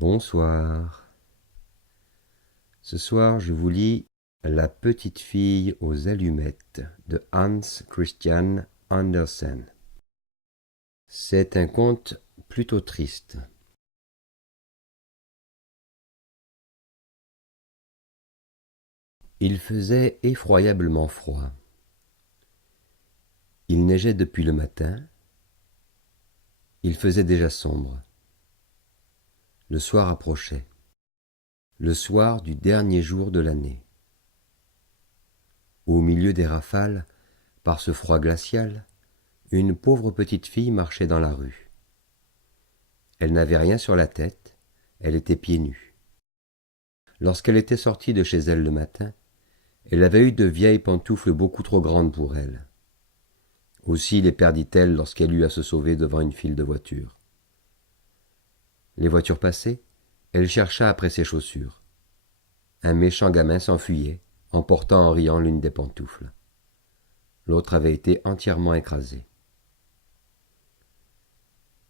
Bonsoir. Ce soir, je vous lis La petite fille aux allumettes de Hans Christian Andersen. C'est un conte plutôt triste. Il faisait effroyablement froid. Il neigeait depuis le matin. Il faisait déjà sombre. Le soir approchait. Le soir du dernier jour de l'année. Au milieu des rafales, par ce froid glacial, une pauvre petite fille marchait dans la rue. Elle n'avait rien sur la tête, elle était pieds nus. Lorsqu'elle était sortie de chez elle le matin, elle avait eu de vieilles pantoufles beaucoup trop grandes pour elle. Aussi les perdit-elle lorsqu'elle eut à se sauver devant une file de voitures. Les voitures passées, elle chercha après ses chaussures. Un méchant gamin s'enfuyait, emportant en riant l'une des pantoufles. L'autre avait été entièrement écrasée.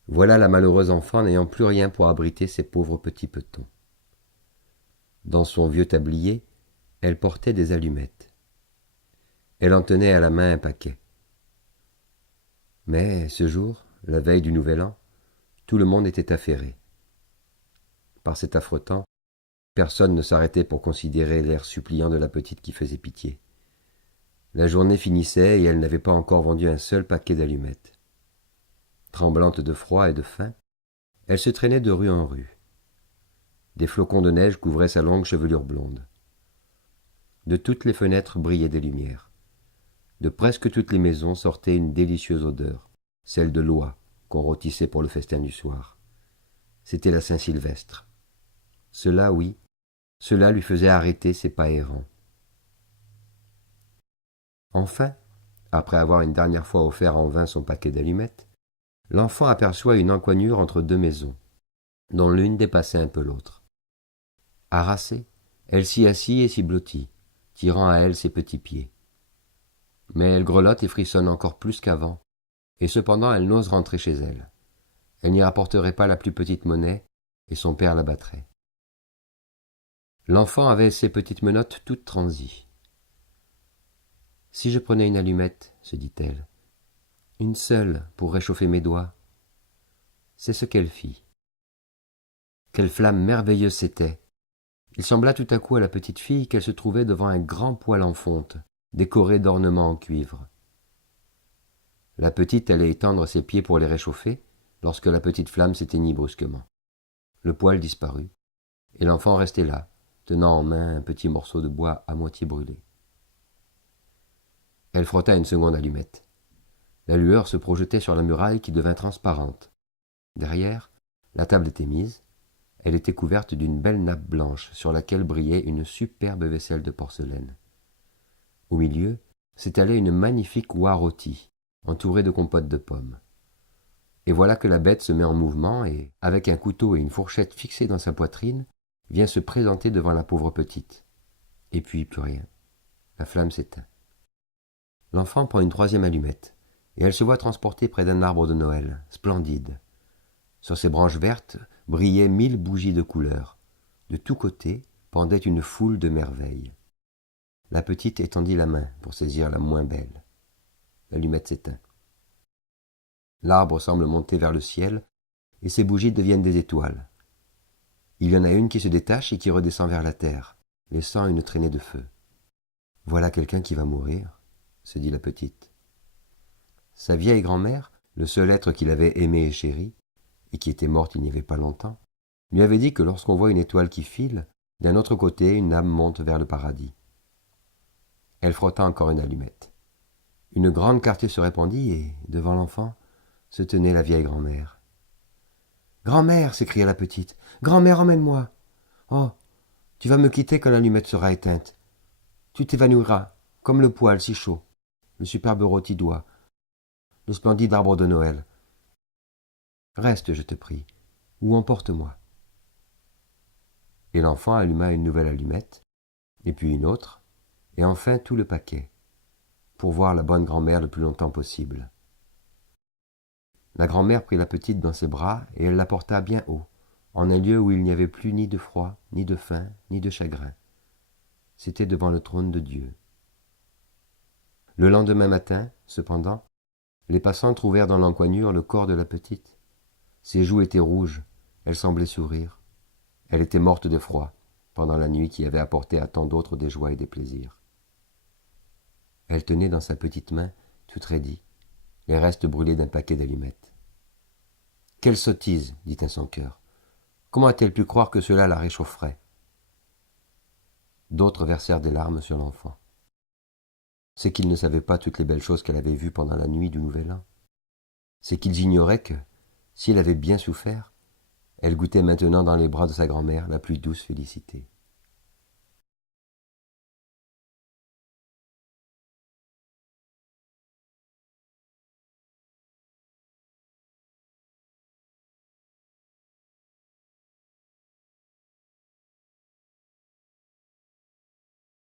Voilà la malheureuse enfant n'ayant plus rien pour abriter ses pauvres petits petons. Dans son vieux tablier, elle portait des allumettes. Elle en tenait à la main un paquet. Mais ce jour, la veille du Nouvel An, tout le monde était affairé. Par cet affreux temps, personne ne s'arrêtait pour considérer l'air suppliant de la petite qui faisait pitié. La journée finissait et elle n'avait pas encore vendu un seul paquet d'allumettes. Tremblante de froid et de faim, elle se traînait de rue en rue. Des flocons de neige couvraient sa longue chevelure blonde. De toutes les fenêtres brillaient des lumières. De presque toutes les maisons sortait une délicieuse odeur, celle de l'oie qu'on rôtissait pour le festin du soir. C'était la Saint-Sylvestre. Cela, oui, cela lui faisait arrêter ses pas errants. Enfin, après avoir une dernière fois offert en vain son paquet d'allumettes, l'enfant aperçoit une encoignure entre deux maisons, dont l'une dépassait un peu l'autre. Harassée, elle s'y assit et s'y blottit, tirant à elle ses petits pieds. Mais elle grelotte et frissonne encore plus qu'avant, et cependant elle n'ose rentrer chez elle. Elle n'y rapporterait pas la plus petite monnaie, et son père la battrait. L'enfant avait ses petites menottes toutes transies. « Si je prenais une allumette, se dit-elle, une seule pour réchauffer mes doigts. » C'est ce qu'elle fit. Quelle flamme merveilleuse c'était! Il sembla tout à coup à la petite fille qu'elle se trouvait devant un grand poêle en fonte, décoré d'ornements en cuivre. La petite allait étendre ses pieds pour les réchauffer, lorsque la petite flamme s'éteignit brusquement. Le poêle disparut, et l'enfant restait là, tenant en main un petit morceau de bois à moitié brûlé. Elle frotta une seconde allumette. La lueur se projetait sur la muraille qui devint transparente. Derrière, la table était mise. Elle était couverte d'une belle nappe blanche sur laquelle brillait une superbe vaisselle de porcelaine. Au milieu s'étalait une magnifique oie rôtie, entourée de compote de pommes. Et voilà que la bête se met en mouvement et, avec un couteau et une fourchette fixés dans sa poitrine, vient se présenter devant la pauvre petite. Et puis plus rien. La flamme s'éteint. L'enfant prend une troisième allumette, et elle se voit transportée près d'un arbre de Noël, splendide. Sur ses branches vertes brillaient 1000 bougies de couleur. De tous côtés pendait une foule de merveilles. La petite étendit la main pour saisir la moins belle. L'allumette s'éteint. L'arbre semble monter vers le ciel, et ses bougies deviennent des étoiles. Il y en a une qui se détache et qui redescend vers la terre, laissant une traînée de feu. « Voilà quelqu'un qui va mourir, » se dit la petite. Sa vieille grand-mère, le seul être qu'il avait aimé et chéri, et qui était morte il n'y avait pas longtemps, lui avait dit que lorsqu'on voit une étoile qui file, d'un autre côté une âme monte vers le paradis. Elle frotta encore une allumette. Une grande clarté se répandit et, devant l'enfant, se tenait la vieille grand-mère. « Grand-mère !» s'écria la petite. « Grand-mère, emmène-moi !»« Oh, tu vas me quitter quand l'allumette sera éteinte. Tu t'évanouiras, comme le poêle si chaud, le superbe rôti d'oie, le splendide arbre de Noël. Reste, je te prie, ou emporte-moi. » Et l'enfant alluma une nouvelle allumette, et puis une autre, et enfin tout le paquet, pour voir la bonne grand-mère le plus longtemps possible. La grand-mère prit la petite dans ses bras et elle la porta bien haut, en un lieu où il n'y avait plus ni de froid, ni de faim, ni de chagrin. C'était devant le trône de Dieu. Le lendemain matin, cependant, les passants trouvèrent dans l'encoignure le corps de la petite. Ses joues étaient rouges, elle semblait sourire. Elle était morte de froid, pendant la nuit qui avait apporté à tant d'autres des joies et des plaisirs. Elle tenait dans sa petite main, toute raidie, les restes brûlés d'un paquet d'allumettes. « Quelle sottise !» dit à son cœur. « Comment a-t-elle pu croire que cela la réchaufferait ?» D'autres versèrent des larmes sur l'enfant. C'est qu'ils ne savaient pas toutes les belles choses qu'elle avait vues pendant la nuit du Nouvel An. C'est qu'ils ignoraient que, si elle avait bien souffert, elle goûtait maintenant dans les bras de sa grand-mère la plus douce félicité.